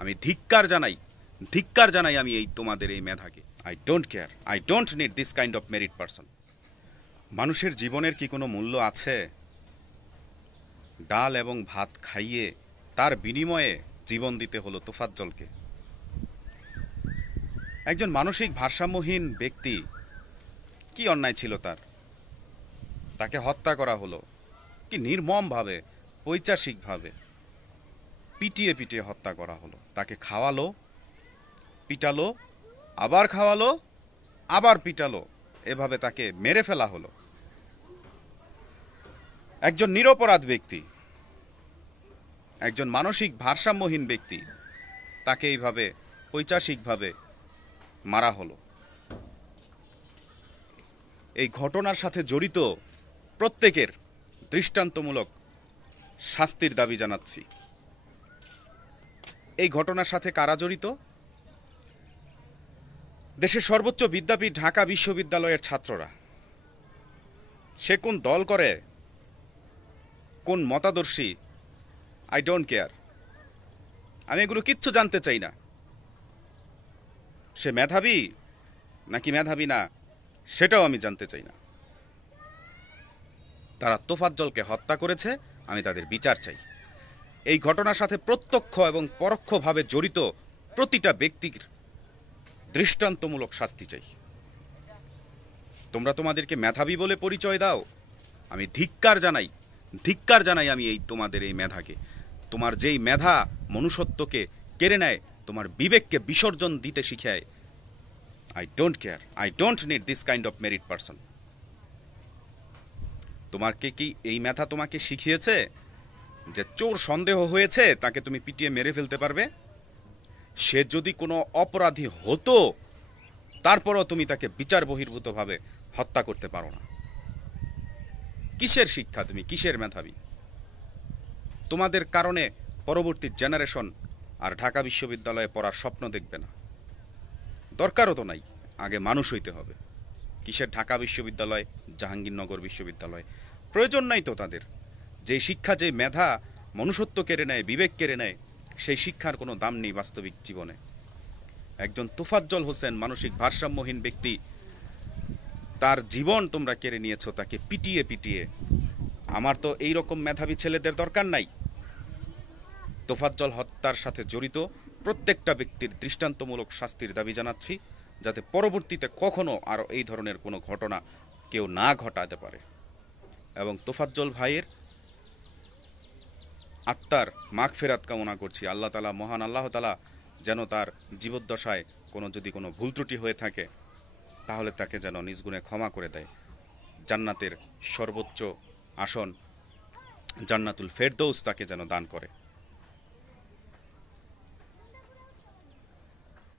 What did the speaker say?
আমি ধিক্কার জানাই আমি এই তোমাদের এই মেধাকে। I don't care, I don't need this kind of merit person. মানুষের জীবনের কি কোনো মূল্য আছে? ডাল এবং ভাত খাইয়ে তার বিনিময়ে জীবন দিতে হলো তোফাজ্জলকে। একজন মানসিক ভারসাম্যহীন ব্যক্তি, কি অন্যায় ছিল তার? তাকে হত্যা করা হলো কি নির্মমভাবে, পৈশাচিকভাবে, পিটিয়ে পিটিয়ে হত্যা করা হলো। তাকে খাওয়ালো, পিটালো, আবার খাওয়ালো, আবার পিটালো, এভাবে তাকে মেরে ফেলা হলো। একজন নিরপরাধ ব্যক্তি, একজন মানসিক ভারসাম্যহীন ব্যক্তি, তাকে এইভাবে পৈশাচিকভাবে মারা হলো। এই ঘটনার সাথে জড়িত প্রত্যেকের দৃষ্টান্তমূলক শাস্তির দাবি জানাচ্ছি। এই ঘটনার সাথে কারা জড়িত? দেশের সর্বোচ্চ বিদ্যাপীঠ ঢাকা বিশ্ববিদ্যালয়ের ছাত্ররা। সে কোন দল করে, কোন মতাদর্শী, আই ডোন্ট কেয়ার। আমি এগুলো কিচ্ছু জানতে চাই না। সে মেধাবী নাকি মেধাবী না, সেটাও আমি জানতে চাই না। তারা তোফাজ্জলকে হত্যা করেছে, আমি তাদের বিচার চাই। এই ঘটনার সাথে প্রত্যক্ষ এবং পরোক্ষভাবে জড়িত প্রতিটা ব্যক্তির দৃষ্টান্তমূলক শাস্তি চাই। তোমরা তোমাদেরকে মেধাবী বলে পরিচয় দাও, আমি ধিক্কার জানাই আমি এই তোমাদের এই মেধাকে। তোমার যেই মেধা মনুষ্যত্বকে কেড়ে নেয়, তোমার বিবেককে বিসর্জন দিতে শিখায়। I don't care, I don't need this kind of merit person. তোমাকে কি এই মেধা তোমাকে শিখিয়েছে যে চোর সন্দেহ হয়েছে তাকে তুমি পিটিয়ে মেরে ফেলতে পারবে? সে যদি কোনো অপরাধী হতো, তারপরও তুমি তাকে বিচার বহির্ভূতভাবে হত্যা করতে পারো না। কিসের শিক্ষা তুমি, কিসের মেধাবী? তোমাদের কারণে পরবর্তী জেনারেশন আর ঢাকা বিশ্ববিদ্যালয়ে পড়ার স্বপ্ন দেখবে না। দরকারও তো নাই, আগে মানুষ হইতে হবে। কিসের ঢাকা বিশ্ববিদ্যালয়, জাহাঙ্গীরনগর বিশ্ববিদ্যালয়, প্রয়োজন নাই তো তাদের। যেই শিক্ষা, যে মেধা মনুষ্যত্ব কেড়ে নেয়, বিবেক কেড়ে নেয়, সেই শিক্ষার কোনো দাম নেই বাস্তবিক জীবনে। একজন তোফাজ্জল হোসেন মানসিক ভারসাম্যহীন ব্যক্তি, তার জীবন তোমরা কেড়ে নিয়েছো তাকে পিটিয়ে পিটিয়ে। আমার তো এই রকম মেধাবী ছেলেদের দরকার নাই। তোফাজ্জল হত্যার সাথে জড়িত প্রত্যেকটা ব্যক্তির দৃষ্টান্তমূলক শাস্তির দাবি জানাচ্ছি, যাতে পরবর্তীতে কখনো আর এই ধরনের কোনো ঘটনা কেউ না ঘটাতে পারে। এবং তোফাজ্জল ভাইয়ের আত্মার মাগফিরাত কামনা করছি। আল্লাহ তাআলা, মহান আল্লাহ তাআলা যেন তার জীবদ্দশায় যদি কোনো ভুল ত্রুটি হয়ে থাকে, তাহলে তাকে যেন নিজ গুণে ক্ষমা করে দেয়। জান্নাতের সর্বোচ্চ আসন জান্নাতুল ফেরদৌস তাকে যেন দান করে।